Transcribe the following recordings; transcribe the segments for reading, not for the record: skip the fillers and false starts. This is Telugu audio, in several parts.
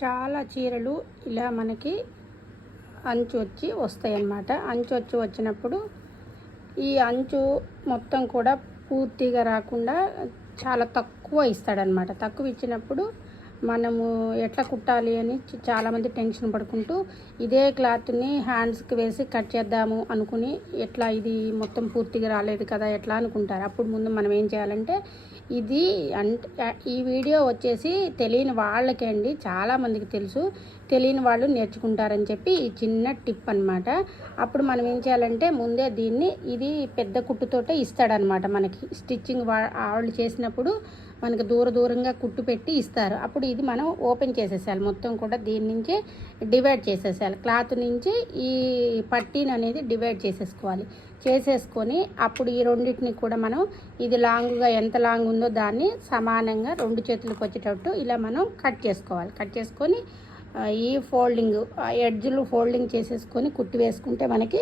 చాలా చీరలు ఇలా మనకి అంచు వచ్చి వస్తాయి అన్నమాట. అంచు వచ్చి వచ్చినప్పుడు ఈ అంచు మొత్తం కూడా పూర్తిగా రాకుండా చాలా తక్కువ ఇస్తాడనమాట. తక్కువ ఇచ్చినప్పుడు మనము ఎట్లా కుట్టాలి అని చాలామంది టెన్షన్ పడుకుంటూ ఇదే క్లాత్ని హ్యాండ్స్కి వేసి కట్ చేద్దాము అనుకుని ఎట్లా ఇది మొత్తం పూర్తిగా రాలేదు కదా ఎట్లా అనుకుంటారు. అప్పుడు ముందు మనం ఏం చేయాలంటే ఇది ఈ వీడియో వచ్చేసి తెలియని వాళ్ళకే అండి, చాలామందికి తెలుసు, తెలియని వాళ్ళు నేర్చుకుంటారని చెప్పి ఈ చిన్న టిప్ అనమాట. అప్పుడు మనం ఏం చేయాలంటే ముందే దీన్ని ఇది పెద్ద కుట్టుతోటే ఇస్తాడనమాట. మనకి స్టిచ్చింగ్ వాళ్ళు చేసినప్పుడు మనకు దూరంగా కుట్టు పెట్టి ఇస్తారు. అప్పుడు ఇది మనం ఓపెన్ చేసేసేయాలి, మొత్తం కూడా దీని నుంచే డివైడ్ చేసేసేయాలి. క్లాత్ నుంచి ఈ పట్టీని అనేది డివైడ్ చేసేసుకొని అప్పుడు ఈ రెండింటిని కూడా మనం ఇది లాంగ్గా ఎంత లాంగ్ ఉందో దాన్ని సమానంగా రెండు చేతులకు వచ్చేటట్టు ఇలా మనం కట్ చేసుకొని ఈ ఫోల్డింగ్ ఎడ్జ్లు ఫోల్డింగ్ చేసేసుకొని కుట్టి వేసుకుంటే మనకి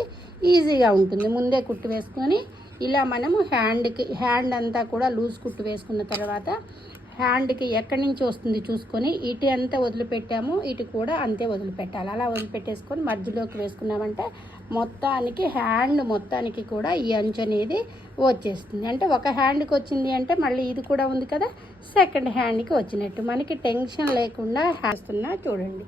ఈజీగా ఉంటుంది. ముందే కుట్టి వేసుకొని ఇలా మనము హ్యాండ్ అంతా కూడా లూజ్ కుట్టు వేసుకున్న తర్వాత హ్యాండ్కి ఎక్కడి నుంచి వస్తుంది చూసుకొని ఇటు ఎంత వదిలిపెట్టామో ఇటు కూడా అంతే వదిలిపెట్టాలి. అలా వదిలిపెట్టేసుకొని మధ్యలోకి వేసుకున్నామంటే మొత్తానికి హ్యాండ్ మొత్తానికి కూడా ఈ అంచు అనేది వచ్చేస్తుంది. అంటే ఒక హ్యాండ్కి వచ్చింది అంటే మళ్ళీ ఇది కూడా ఉంది కదా, సెకండ్ హ్యాండ్కి వచ్చినట్టు మనకి టెన్షన్ లేకుండా వేస్తున్నా చూడండి.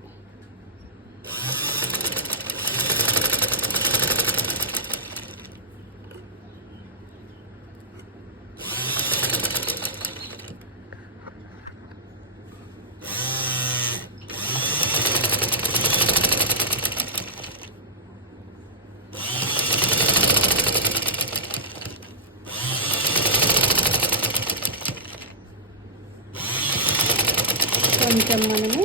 కొంచెం మనము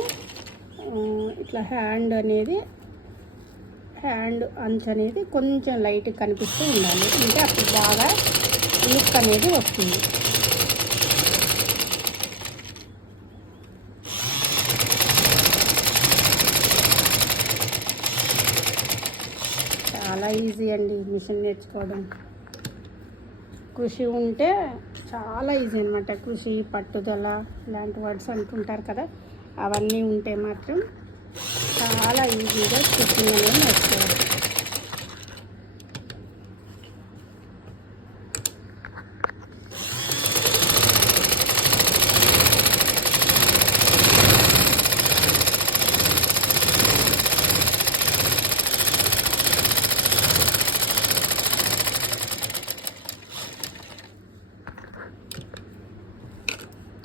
ఇట్లా హ్యాండ్ అంచు అనేది కొంచెం లైట్ కనిపిస్తూ ఉండాలి, అంటే అప్పుడు బాగా లుక్ అనేది వస్తుంది. చాలా ఈజీ అండి మిషన్ నేర్చుకోవడం. కృషి ఉంటే చాలా ఈజీ అనమాట. కృషి, పట్టుదల ఇలాంటి వర్డ్స్ అంటుంటారు కదా, అవన్నీ ఉంటే మాత్రం చాలా ఈజీగా స్టిచ్చింగ్ అనేది నేర్చుకోవాలి.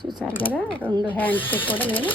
చూసారు కదా, రెండు హ్యాండ్స్కి కూడా నేను